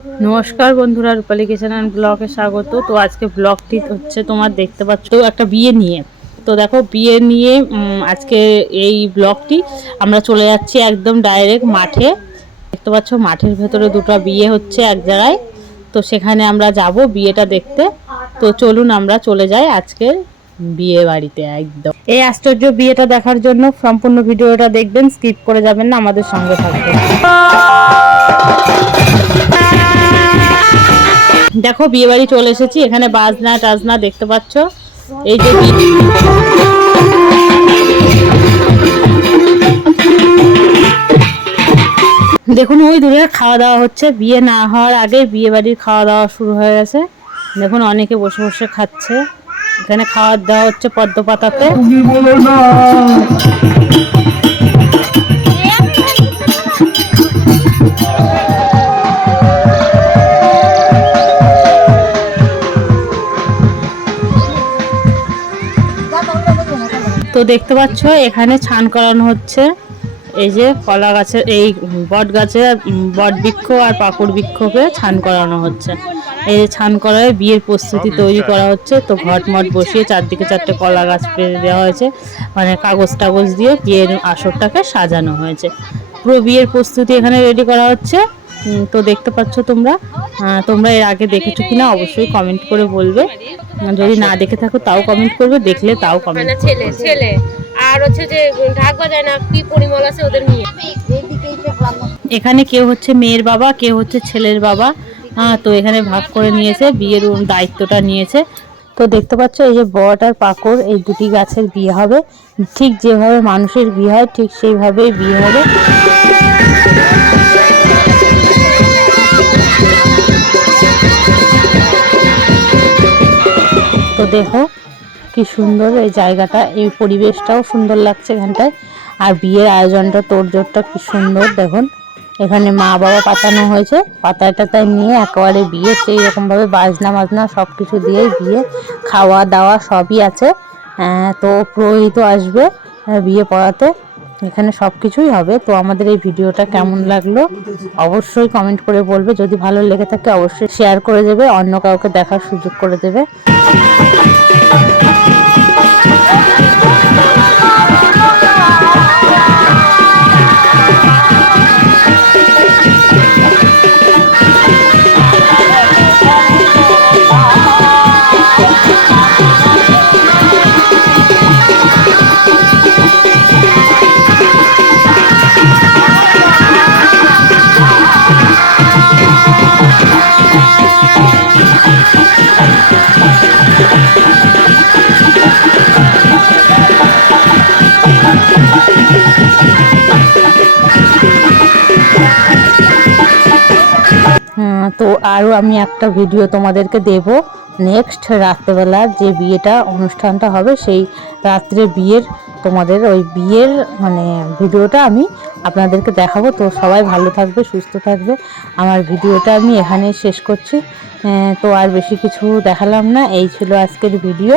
নমস্কার বন্ধুরা, রূপালী kitchen and ব্লগে স্বাগত। তো আজকে ব্লগটি হচ্ছে তোমার দেখতে পাচ্ছ একটা বিয়ে নিয়ে। তো দেখো বিয়ে নিয়ে আজকে এই ব্লগটি আমরা চলে যাচ্ছি একদম ডাইরেক্ট মাঠে। দেখতে পাচ্ছ মাঠের ভেতরে দুটো বিয়ে হচ্ছে এক জায়গায়। তো সেখানে আমরা যাব বিয়েটা দেখতে। তো চলুন আমরা চলে যাই আজকের বিয়ে বাড়িতে। একদম এই আশ্চর্য বিয়েটা দেখার জন্য সম্পূর্ণ ভিডিওটা দেখবেন, স্কিপ করে যাবেন না, আমাদের সঙ্গে থাকবেন। দেখো বিয়ে বাড়ি চলে এসেছি, এখানে বাজনা টাজনা দেখতে পাচ্ছ। এই যে দেখুন ওই দূরে খাওয়া দাওয়া হচ্ছে, বিয়ে না হওয়ার আগে বিয়ে বাড়ির খাওয়া দাওয়া শুরু হয়ে গেছে। দেখুন অনেকে বসে বসে খাচ্ছে, এখানে খাওয়া দাওয়া হচ্ছে পদ্ম পাতাতে। তো দেখতে পাচ্ছ এখানে ছান করানো হচ্ছে। এই যে কলা গাছের এই বট গাছের বট বৃক্ষ আর পাকুড় বৃক্ষকে ছান করানো হচ্ছে। এই যে ছান করায় বিয়ের প্রস্তুতি তৈরি করা হচ্ছে। তো ঘট মট বসিয়ে চারদিকে চারটে কলা গাছ পেরে দেওয়া হয়েছে, মানে কাগজ টাগজ দিয়ে বিয়ের আসরটাকে সাজানো হয়েছে। পুরো বিয়ের প্রস্তুতি এখানে রেডি করা হচ্ছে। তো দেখতে পাচ্ছ তোমরা এর আগে দেখেছো কিনা অবশ্যই কমেন্ট করে বলবে। যদি না দেখে থাকো তাও কমেন্ট করবে, দেখলে তাও কমেন্ট ছেলে ছেলে আর হচ্ছে যে ঢাক বাজায় না, কি পরিমল আছে ওদের নিয়ে। এখানে কেউ হচ্ছে মেয়ের বাবা, কেউ হচ্ছে ছেলের বাবা। তো এখানে ভাগ করে নিয়েছে, বিয়ের দায়িত্বটা নিয়েছে। তো দেখতে পাচ্ছ এই যে বট আর পাকড় এই দুটি গাছের বিয়ে হবে। ঠিক যেভাবে মানুষের বিয়ে হয় ঠিক সেইভাবেই বিয়ে হবে। তো দেখো কি সুন্দর এই জায়গাটা, এই পরিবেশটাও সুন্দর লাগছে এখানটায়। আর বিয়ের আয়োজনটা তোড়জোড়টা কি সুন্দর দেখুন। এখানে মা বাবা পাতানো হয়েছে, পাতায় টাতায় নিয়ে একেবারে বিয়ে সেই রকমভাবে বাজনা বাজনা সব কিছু দিয়েই বিয়ে, খাওয়া দাওয়া সবই আছে। তো পুরোহিত আসবে বিয়ে পড়াতে, এখানে সব কিছুই হবে। তো আমাদের এই ভিডিওটা কেমন লাগলো অবশ্যই কমেন্ট করে বলবে। যদি ভালো লেগে থাকে অবশ্যই শেয়ার করে দেবে, অন্য কাউকে দেখার সুযোগ করে দেবে। তো আরও আমি একটা ভিডিও তোমাদেরকে দেব নেক্সট রাত্রেবেলার যে বিয়েটা অনুষ্ঠানটা হবে, সেই রাত্রে বিয়ের তোমাদের ওই বিয়ের মানে ভিডিওটা আমি আপনাদেরকে দেখাবো। তো সবাই ভালো থাকবে, সুস্থ থাকবে। আমার ভিডিওটা আমি এখানেই শেষ করছি। তো আর বেশি কিছু দেখালাম না, এই ছিল আজকের ভিডিও।